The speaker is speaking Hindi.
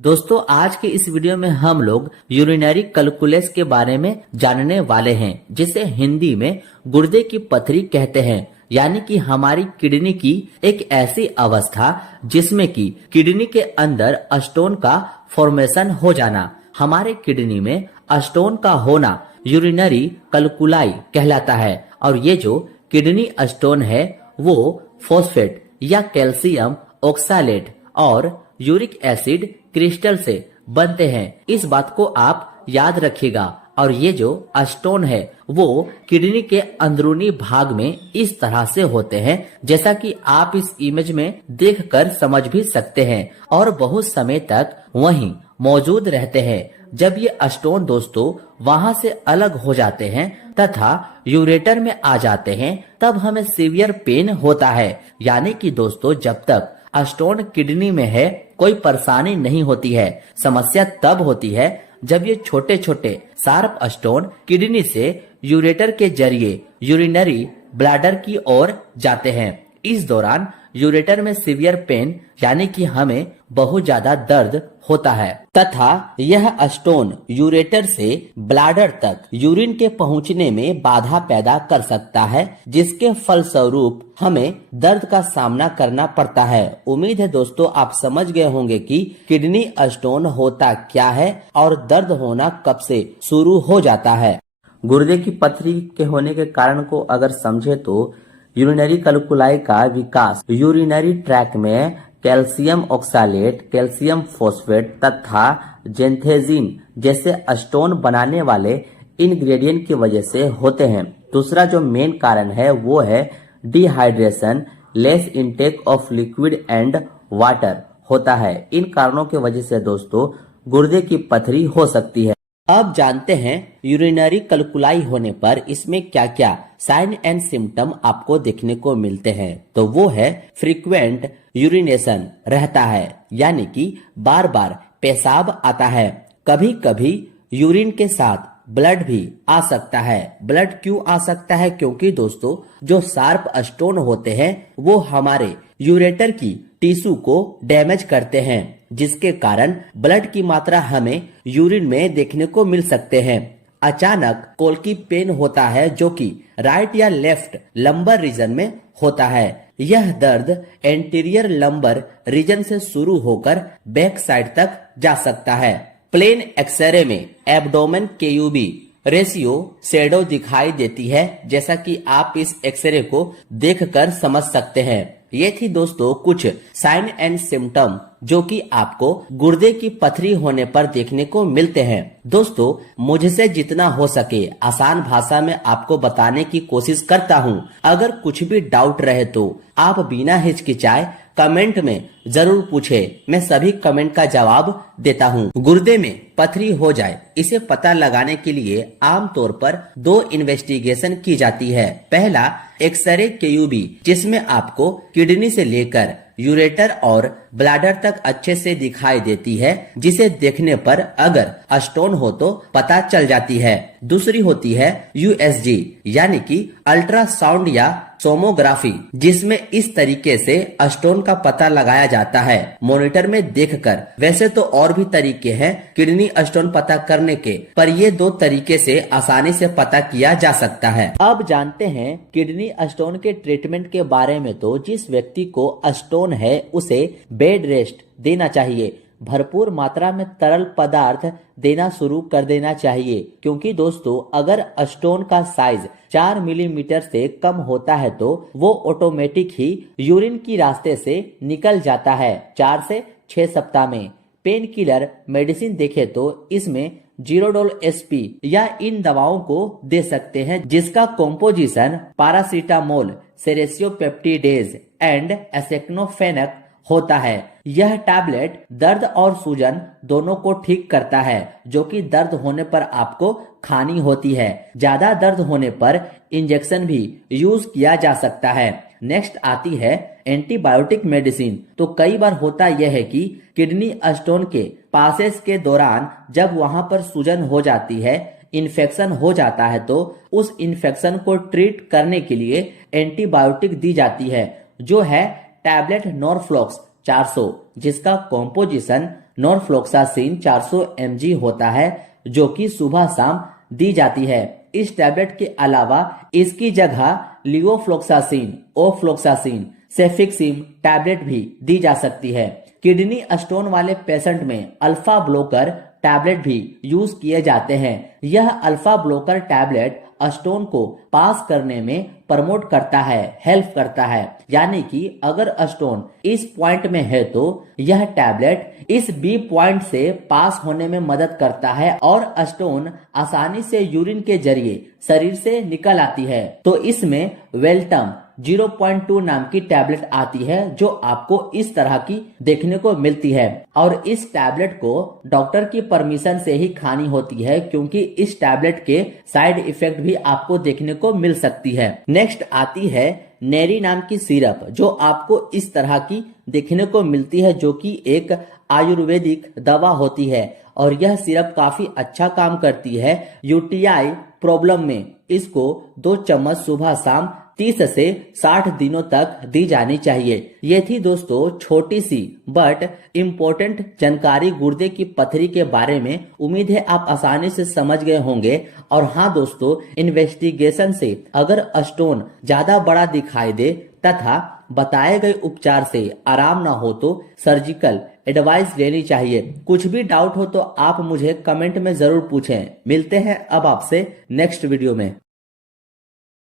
दोस्तों आज के इस वीडियो में हम लोग यूरिनरी कैलकुलस के बारे में जानने वाले हैं, जिसे हिंदी में गुर्दे की पथरी कहते हैं। यानी कि हमारी किडनी की एक ऐसी अवस्था जिसमें कि किडनी के अंदर स्टोन का फॉर्मेशन हो जाना। हमारे किडनी में स्टोन का होना यूरिनरी कैलकुलाई कहलाता है। और ये जो किडनी स्टोन है वो फॉस्फेट या कैल्शियम ऑक्सैलेट और यूरिक एसिड क्रिस्टल से बनते हैं। इस बात को आप याद रखिएगा। और ये जो स्टोन है वो किडनी के अंदरूनी भाग में इस तरह से होते हैं, जैसा कि आप इस इमेज में देखकर समझ भी सकते हैं, और बहुत समय तक वहीं मौजूद रहते हैं। जब ये स्टोन दोस्तों वहां से अलग हो जाते हैं तथा यूरेटर में आ जाते हैं, तब हमें सीवियर पेन होता है। यानी कि दोस्तों जब तक स्टोन किडनी में है कोई परेशानी नहीं होती है। समस्या तब होती है जब ये छोटे छोटे शार्प स्टोन किडनी से यूरेटर के जरिए यूरिनरी ब्लैडर की ओर जाते हैं। इस दौरान यूरेटर में सीवियर पेन यानी कि हमें बहुत ज्यादा दर्द होता है तथा यह स्टोन यूरेटर से ब्लैडर तक यूरिन के पहुंचने में बाधा पैदा कर सकता है, जिसके फलस्वरूप हमें दर्द का सामना करना पड़ता है। उम्मीद है दोस्तों आप समझ गए होंगे कि किडनी स्टोन होता क्या है और दर्द होना कब से शुरू हो जाता है। गुर्दे की पथरी के होने के कारण को अगर समझे तो यूरिनरी कैलकुलाई का विकास यूरिनरी ट्रैक में कैल्शियम ऑक्सैलेट, कैल्शियम फॉस्फेट तथा जेंथेजिन जैसे स्टोन बनाने वाले इंग्रेडिएंट की वजह से होते हैं। दूसरा जो मेन कारण है वो है dehydration, less intake of liquid and water होता है। इन कारणों की वजह से दोस्तों गुर्दे की पथरी हो सकती है। अब जानते हैं यूरिनरी कैलकुलाई होने पर इसमें क्या क्या साइन एंड सिम्टम आपको देखने को मिलते हैं। तो वो है फ्रीक्वेंट यूरिनेशन रहता है, यानी कि बार बार पेशाब आता है। कभी कभी यूरिन के साथ ब्लड भी आ सकता है। ब्लड क्यों आ सकता है? क्योंकि दोस्तों जो शार्प स्टोन होते हैं वो हमारे यूरेटर की टिश्यू को डैमेज करते हैं, जिसके कारण ब्लड की मात्रा हमें यूरिन में देखने को मिल सकते हैं। अचानक कोल्की पेन होता है जो कि राइट या लेफ्ट लंबर रीजन में होता है। यह दर्द एंटीरियर लंबर रीजन से शुरू होकर बैक साइड तक जा सकता है। प्लेन एक्सरे में एब्डोमेन केयूबी रेशियो शेडो दिखाई देती है, जैसा कि आप इस एक्सरे को देखकर समझ सकते हैं। ये थी दोस्तों कुछ साइन एंड सिम्टम जो कि आपको गुर्दे की पथरी होने पर देखने को मिलते हैं। दोस्तों मुझसे जितना हो सके आसान भाषा में आपको बताने की कोशिश करता हूँ। अगर कुछ भी डाउट रहे तो आप बिना हिचकिचाए कमेंट में जरूर पूछे, मैं सभी कमेंट का जवाब देता हूँ। गुर्दे में पथरी हो जाए इसे पता लगाने के लिए आमतौर पर दो इन्वेस्टिगेशन की जाती है। पहला एक्सरे केयूबी, जिसमें आपको किडनी से लेकर यूरेटर और ब्लैडर तक अच्छे से दिखाई देती है, जिसे देखने पर अगर स्टोन हो तो पता चल जाती है। दूसरी होती है यूएसजी यानी कि अल्ट्रासाउंड या सोमोग्राफी, जिसमें इस तरीके से स्टोन का पता लगाया जाता है मॉनिटर में देखकर। वैसे तो और भी तरीके हैं किडनी स्टोन पता करने के, पर ये दो तरीके से आसानी से पता किया जा सकता है। अब जानते हैं किडनी स्टोन के ट्रीटमेंट के बारे में। तो जिस व्यक्ति को स्टोन है उसे बेड रेस्ट देना चाहिए। भरपूर मात्रा में तरल पदार्थ देना शुरू कर देना चाहिए, क्योंकि दोस्तों अगर स्टोन का साइज 4 मिलीमीटर से कम होता है तो वो ऑटोमेटिक ही यूरिन की रास्ते से निकल जाता है 4 से 6 सप्ताह में। पेन किलर मेडिसिन देखे तो इसमें जीरोडोल एसपी या इन दवाओं को दे सकते हैं, जिसका कॉम्पोजिशन पैरासीटामोल, सेरेसियोपेप्टिडेज एंड एसेक्नोफेनक होता है। यह टैबलेट दर्द और सूजन दोनों को ठीक करता है, जो कि दर्द होने पर आपको खानी होती है। ज्यादा दर्द होने पर इंजेक्शन भी यूज किया जा सकता है। नेक्स्ट आती है एंटीबायोटिक मेडिसिन। तो कई बार होता यह है कि किडनी स्टोन के पासेस के दौरान जब वहां पर सूजन हो जाती है, इन्फेक्शन हो जाता है, तो उस इन्फेक्शन को ट्रीट करने के लिए एंटीबायोटिक दी जाती है, जो है टैबलेट नॉरफ्लॉक्स 400, जिसका कॉम्पोजिशन नॉरफ्लोक्सासिन 400 mg होता है, जो कि सुबह शाम दी जाती है। इस टैबलेट के अलावा इसकी जगह लिवोफ्लोक्सासिन, ओफ्लोक्सासिन, सेफिक्सिम टैबलेट भी दी जा सकती है। किडनी स्टोन वाले पेशेंट में अल्फा ब्लोकर टैबलेट भी यूज किए जाते हैं। यह अल्फा ब्लोकर टैबलेट स्टोन को पास करने में प्रमोट करता है, हेल्प करता है। यानी कि अगर स्टोन इस पॉइंट में है तो यह टैबलेट इस बी पॉइंट से पास होने में मदद करता है और स्टोन आसानी से यूरिन के जरिए शरीर से निकल आती है। तो इसमें वेल्टम 0.2 नाम की टैबलेट आती है, जो आपको इस तरह की देखने को मिलती है और इस टैबलेट को डॉक्टर की परमिशन से ही खानी होती है, क्योंकि इस टैबलेट के साइड इफेक्ट भी आपको देखने को मिल सकती है। नेक्स्ट आती है नेरी नाम की सिरप, जो आपको इस तरह की देखने को मिलती है, जो कि एक आयुर्वेदिक दवा होती है और यह सिरप काफी अच्छा काम करती है यूटीआई प्रॉब्लम में। इसको 2 चम्मच सुबह शाम 30 से 60 दिनों तक दी जानी चाहिए। ये थी दोस्तों छोटी सी बट इम्पोर्टेंट जानकारी गुर्दे की पथरी के बारे में। उम्मीद है आप आसानी से समझ गए होंगे। और हाँ दोस्तों, इन्वेस्टिगेशन से अगर स्टोन ज्यादा बड़ा दिखाई दे तथा बताए गए उपचार से आराम ना हो तो सर्जिकल एडवाइस लेनी चाहिए। कुछ भी डाउट हो तो आप मुझे कमेंट में जरूर पूछें। मिलते हैं अब आपसे नेक्स्ट वीडियो में।